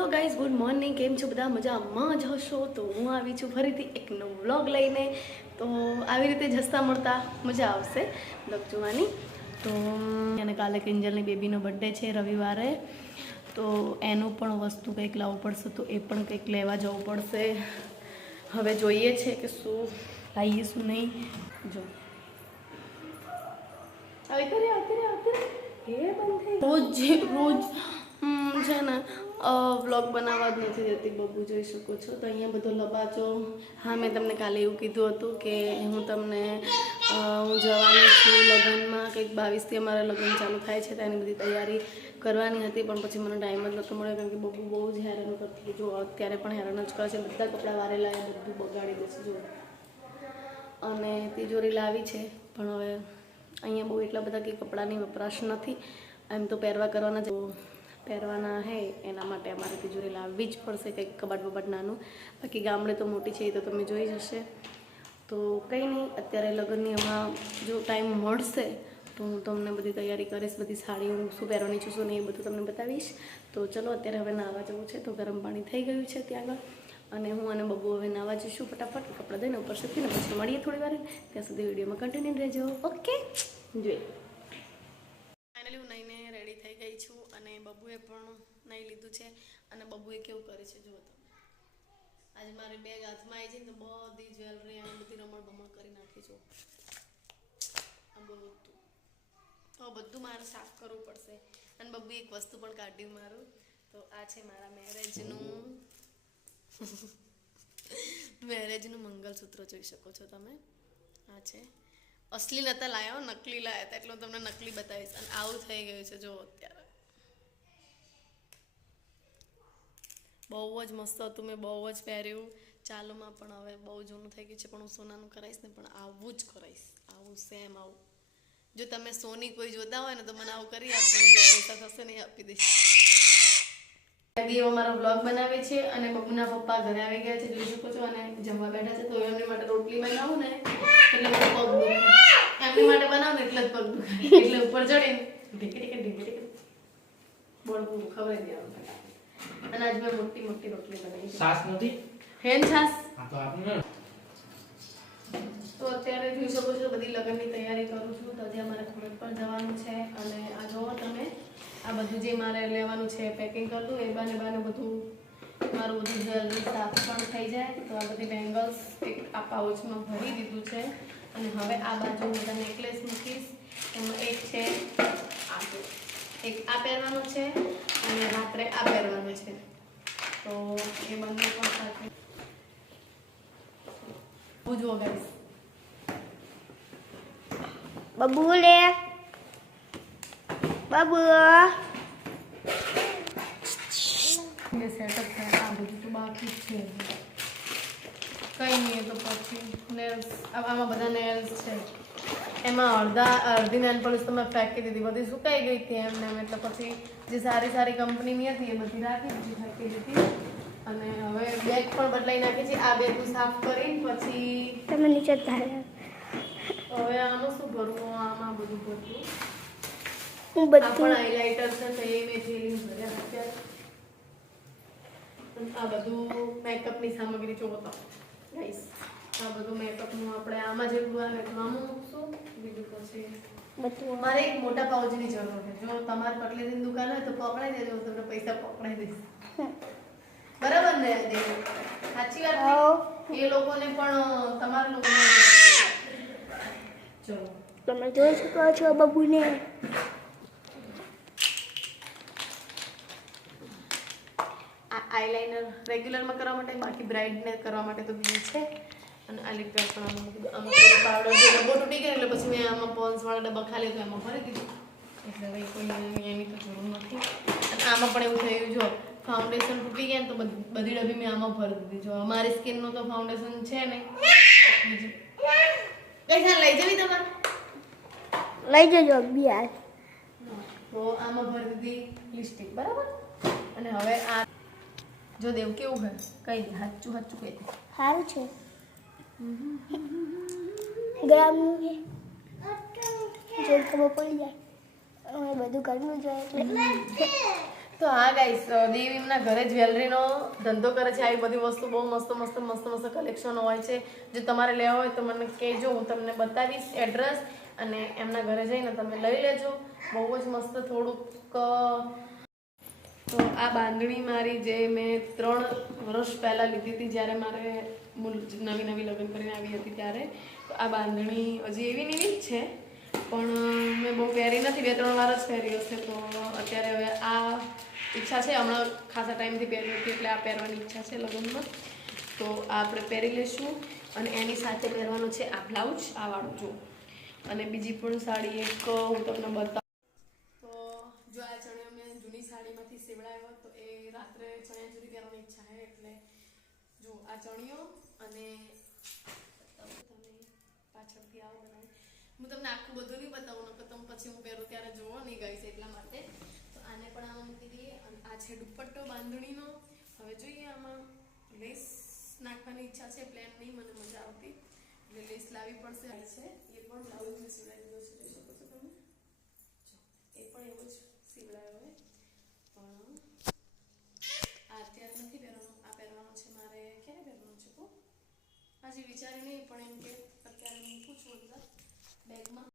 Hello guys good morning કેમ છો બધા? મજામાં? જ હશો તો હું આવી છું ફરીથી એક નવો વ્લોગ લઈને. તો આવી રીતે જસતા મળતા મજા આવશે વ્લોગ જોવાની. તો અને કાલે કિંજલની બેબીનો બર્થડે છે રવિવારે. તો એનું પણ વસ્તુ કંઈક લાવવું પડશે તો એ પણ કંઈક લેવા જવું પડશે. હવે જોઈએ છે કે શું લાવીએ શું નહીં. જો. રોજ રોજ. છે ને. વ્લોગ બનાવવા જ નથી રહેતી બબુ જોઈ શકો છો. તો અહીંયા બધો લબાચો હા, મેં તમને કાલે એવું કીધું હતું કે હું તમને હું જવાની છું લગ્નમાં, કંઈક બાવીસથી અમારા લગ્ન ચાલુ થાય છે તેની બધી તૈયારી કરવાની હતી, પણ પછી મને ટાઈમ જ નહોતો મળ્યો, કેમ કે બબુ બહુ જ હેરાન કરતી. જો, અત્યારે પણ હેરાન જ કરે છે, બધા કપડાં વારેલા એ બધું બગાડી દેશે જો. અને તિજોરી લાવી છે, પણ હવે અહીંયા બહુ એટલા બધા કંઈ કપડાની વપરાશ નથી. એમ તો પહેરવા કરવાના જ પહેરવાના હે, એના માટે અમારે તિજોરી લાવવી જ પડશે કંઈક કબાટ બબાટ નાનું બાકી ગામડે તો મોટી છે, એ તો તમે જોઈ જશે તો કંઈ નહીં, અત્યારે લગ્નની હમણાં જો ટાઈમ મળશે, તો હું તમને બધી તૈયારી કરીશ, બધી સાડી હું શું પહેરવાની છું, શું નહીં, એ બધું તમને બતાવીશ. તો ચલો, અત્યારે હવે નાહવા જવું છે, તો ગરમ પાણી થઈ ગયું છે ત્યાં આગળ. અને હું અને બબુ હવે નાહવા જઈશું ફટાફટ, કપડાં દઈને ઉપર શકીને પછી મળીએ થોડી વાર. ત્યાં સુધી વિડીયોમાં કન્ટિન્યુ રહેજો. ઓકે જોઈએ ફાઇનલી હું નાઈને રેડી થઈ ગઈ છું અને બબુએ પણ નહીં લીધું છે. અને બબુએ કેવું કરે છે, જુઓ તો આજે મારે બેગ હાથમાં આવી છે ને તો બધી જ્વેલરી અને બધી રમણ બમણ કરી નાખી છું. આ બધું તો. બધું મારે સાફ કરવું પડશે. અને બબુ એક વસ્તુ પણ કાઢ્યું મારું. તો આ છે મારા મેરેજનું મેરેજનું મંગલસૂત્ર જોઈ શકો છો તમે. આ છે. અસલી નતા લાયો, નકલી લાયા હતા, એટલે હું તમને નકલી બતાવીશ. અને આવું થઈ ગયું છે જો અત્યારે. બહુ જ મસ્ત હતું, મેં બહુ જ પહેર્યું ચાલુમાં પણ હવે બહુ જૂનું થઈ ગયું છે, પણ હું સોનાનું કરાવીશ ને પણ આવું જ કરાવીશ આવું સેમ આવું. જો તમે સોની કોઈ જોતા હોય ને તો મને આવું કરી આપજો જે પૈસા થશે ને આપી દઈશ. દીવો મારો બ્લોગ બનાવે છે અને બબુના પપ્પા ઘરે આવી ગયા છે, જોઈ શકો છો, અને જમવા બેઠા છે, તો એમની માટે રોટલી બનાવું ને, એટલે પગ દુખે. એમની માટે બનાવું ને એટલે જ પગ એટલે ઉપર ચડીને. ઢીકે ઢીકે ઢીકે ઢીકે. બોલ ખબર ખબર દેવાનું અને આજ મેં મોટી મોટી રોટલી બનાવી સાસ નથી? હેન છાસ આ તો આપને તો અત્યારે જોઈ શકો છો બધી લગ્નની તૈયારી કરું છું. તો આજે અમારે ખોરડ પર જવાનું છે. અને આ જોવો તમે આ બધું જે મારે લેવાનું છે પેકિંગ કરતું એ બાને બાને બધું મારું બધું જ્વેલરી સાફ પણ થઈ જાય. તો આ બધી બેંગલ્સ એક આ પાઉચમાં ભરી દીધું છે. અને હવે આ બાજુ હું બધા નેકલેસ મૂકીશ. એમાં એક છે આ. એક આ પહેરવાનું છે અને રાત્રે આ પહેરવાનું છે. તો એ બંને પણ સાથે પૂજવો ગાઈશ બબુલે. બબુ. સેટઅપ થાય આ બધું તો બાકી છે. કંઈ નહીં તો પછી નેલ્સ આમાં બધા નેલ્સ છે. એમાં અડધા અડધી નેલ પોલિશ તમે ફેંકી દીધી બધી સુકાઈ ગઈ હતી એમને. એમ એટલે પછી જે સારી સારી કંપનીની હતી એ બધી રાખી દીધી ફેંકી દીધી. અને હવે બેગ પણ બદલાઈ નાખી છે. આ બેગ સાફ કરીને પછી તમે નીચે હવે આમાં શું ભરવું? આમાં બધું ભરવું હું આ પણ બધું હાઇલાઇટર છે તો એ મેં જેલિંગ ભર્યા અત્યારે આ બધું મેકઅપની સામગ્રી જોવો તો ગાઈસ આ બધું મેકઅપનું આપણે આમાં જેવું આવે તો આમાં મૂકશું. બીજું પછી બધું. મારે એક મોટા પાઉચની જરૂર છે. જો તમારે કટલેરીની દુકાન હોય તો પકડાઈ દેજો હું તમને પૈસા પકડાઈ દઈશ. બરાબર ને સાચી વાત ને? એ લોકોને પણ તમારા લોકોને ચલો. તમે જોઈ શકો છો બબુને. આઈલાઇનર રેગ્યુલરમાં કરવા માટે બાકી બ્રાઇડને કરવા માટે તો બીજું છે. અને આ લિપ પણ આમાં. આમાં થોડો પાવડર જે ડબ્બો તૂટી ગયો એટલે પછી મેં આમાં પોન્સ વાળા ડબ્બા ખાલી તો એમાં ભરી દીધું. એટલે હવે કોઈ એની તો જરૂર નથી. અને આમાં પણ એવું થયું જો ફાઉન્ડેશન તૂટી ગયા તો બધ- ડબ્બી મેં આમાં ભરી દીધી. જો અમારી સ્કિનનું તો ફાઉન્ડેશન છે ને. બીજું. કઈ સાલ લઈ જવી તમારે? લઈ જજો બિયાર તો આમાં ભરી દીધી લિપસ્ટિક બરાબર? અને હવે આ જો દેવ કેવું હે કઈ દે હાચું હાચું કહી દે? સારું છે. ગ્રામનું છે જો ખબર પડી જાય. અમે બધું કરવું જોઈએ એટલે. તો હા ગાઈસ દેવ એમના ઘરે જ્વેલરીનો ધંધો કરે છે. આવી બધી વસ્તુ બહુ મસ્ત મસ્ત મસ્ત મસ્ત કલેક્શન હોય છે. જો તમારે લેવા હોય તો મને કહેજો, હું તમને બતાવીશ એડ્રેસ અને એમના ઘરે જઈને તમે લઈ લેજો. બહુ જ મસ્ત થોડુંક તો આ બાંધણી મારી જે મેં ત્રણ વર્ષ પહેલાં લીધી હતી, જ્યારે મારે નવી નવી લગ્ન કરીને આવી હતી ત્યારે. આ બાંધણી હજી એવી ને જ છે. પણ મેં બહુ પહેરી નથી, બે ત્રણ વાર જ પહેરી હશે તો અત્યારે હવે આ ઈચ્છા છે. હમણાં ખાસા ટાઈમથી પહેરી હતી એટલે આ પહેરવાની ઈચ્છા છે લગ્નમાં. તો આ આપણે પહેરી લઈશું. અને એની સાથે પહેરવાનો છે આ બ્લાઉઝ, આ વાળું, જો. અને બીજી પણ સાડી એક હું તમને બતાવું. તો જો આ ચણિયા મેં જૂની સાડીમાંથી સીવડાવ્યો તો એ રાત્રે ચણિયા જુદી પહેરવાની ઈચ્છા જો આ ચણિયો અને તમે પાછળથી આવો બનાવી. હું તમને આખું બધું નહીં બતાવું, નકર તમે પછી હું પહેરું ત્યારે જોવો નહીં ગઈ છે એટલા માટે. તો આને પણ આમાં મૂકી દઈએ. આ છે દુપટ્ટો બાંધણીનો. હવે જોઈએ આમાં લેસ નાખવાની ઈચ્છા છે પ્લેન નહીં, મને મજા આવતી. એટલે લેસ લાવવી પડશે. છે એ પણ બ્લાઉઝ છે, જોઈ શકો છો તમે? એ પણ એવું જ સીવડાયો હોય પણ આ અત્યારે નથી પહેરવાનો આ પહેરવાનો છે મારે ક્યારે પહેરવાનો છે કહું હજી વિચારી નહીં પણ એમ કે અત્યારે મૂકું છું અંદર.